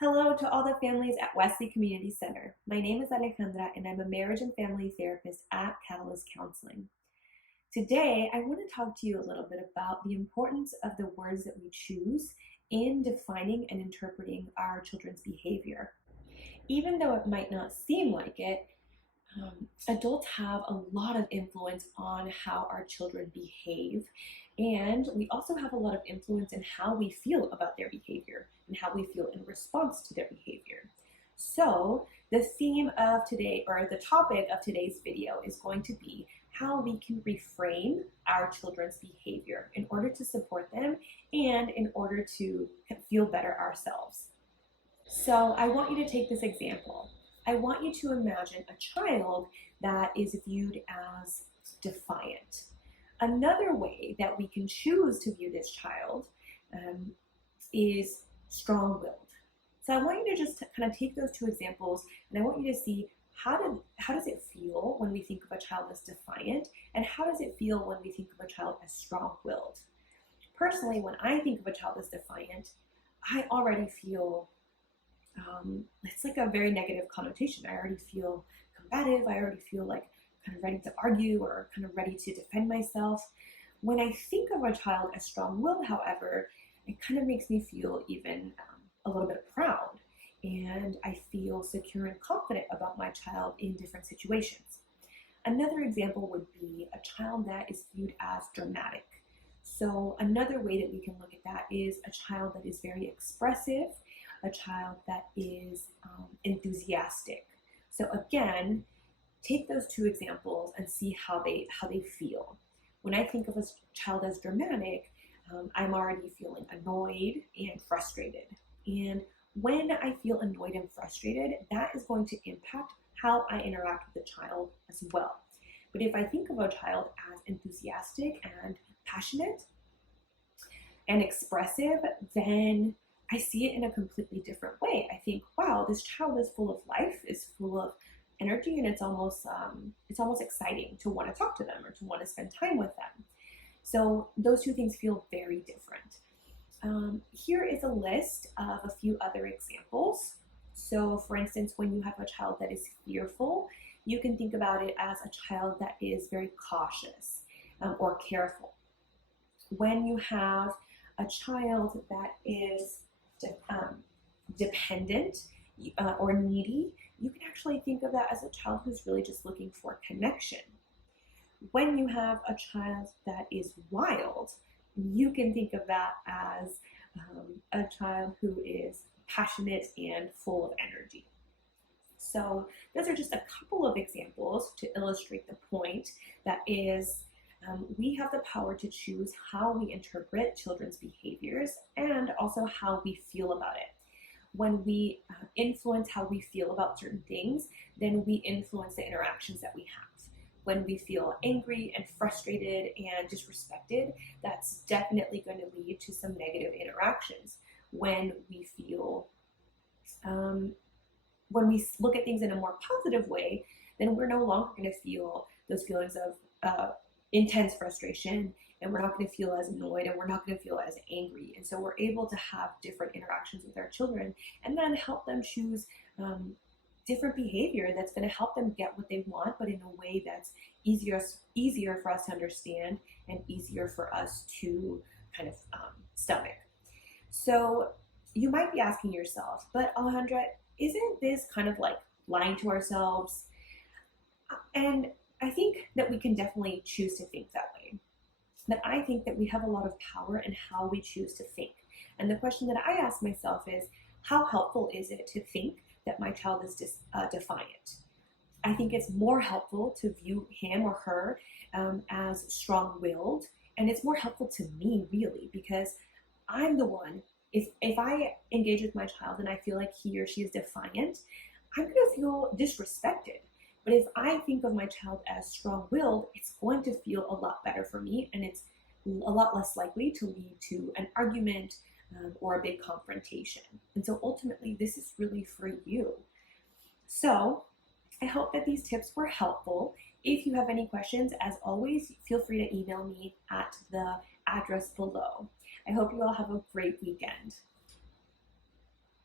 Hello to all the families at Wesley Community Center. My name is Alejandra and I'm a marriage and family therapist at Catalyst Counseling. Today, I want to talk to you a little bit about the importance of the words that we choose in defining and interpreting our children's behavior. Even though it might not seem like it, adults have a lot of influence on how our children behave, and we also have a lot of influence in how we feel about their behavior and how we feel in response to their behavior. So the theme of today, or the topic of today's video, is going to be how we can reframe our children's behavior in order to support them and in order to feel better ourselves. So I want you to take this example. I want you to imagine a child that is viewed as defiant. Another way that we can choose to view this child is strong-willed. So I want you to just kind of take those two examples, and I want you to see how does it feel when we think of a child as defiant, and how does it feel when we think of a child as strong-willed. Personally, when I think of a child as defiant, I already feel it's like a very negative connotation. I already feel combative. I already feel like kind of ready to argue or kind of ready to defend myself. When I think of a child as strong-willed, however, it kind of makes me feel even a little bit proud, and I feel secure and confident about my child in different situations. Another example would be a child that is viewed as dramatic. So another way that we can look at that is a child that is very expressive, a child that is enthusiastic. So again, take those two examples and see how they feel. When I think of a child as dramatic, I'm already feeling annoyed and frustrated. And when I feel annoyed and frustrated, that is going to impact how I interact with the child as well. But if I think of a child as enthusiastic and passionate and expressive, then I see it in a completely different way. I think, wow, this child is full of life, is full of energy, and it's almost exciting to want to talk to them or to want to spend time with them. So those two things feel very different. Here is a list of a few other examples. So for instance, when you have a child that is fearful, you can think about it as a child that is very cautious or careful. When you have a child that is dependent or needy, you can actually think of that as a child who's really just looking for connection. When you have a child that is wild, you can think of that as a child who is passionate and full of energy. So those are just a couple of examples to illustrate the point that is we have the power to choose how we interpret children's behaviors and also how we feel about it. When we influence how we feel about certain things, then we influence the interactions that we have. When we feel angry and frustrated and disrespected, that's definitely going to lead to some negative interactions. When we feel, when we look at things in a more positive way, then we're no longer going to feel those feelings of intense frustration, and we're not going to feel as annoyed, and we're not going to feel as angry. And so we're able to have different interactions with our children and then help them choose different behavior that's going to help them get what they want, but in a way that's easier for us to understand and easier for us to kind of stomach. So you might be asking yourself, but Alejandra, isn't this kind of like lying to ourselves? And I think that we can definitely choose to think that way. But I think that we have a lot of power in how we choose to think. And the question that I ask myself is, how helpful is it to think that my child is defiant? I think it's more helpful to view him or her as strong-willed, and it's more helpful to me, really, because I'm the one, if I engage with my child and I feel like he or she is defiant, I'm going to feel disrespected. But if I think of my child as strong-willed, it's going to feel a lot better for me, and it's a lot less likely to lead to an argument or a big confrontation. And so ultimately, this is really for you. So I hope that these tips were helpful. If you have any questions, as always, feel free to email me at the address below. I hope you all have a great weekend.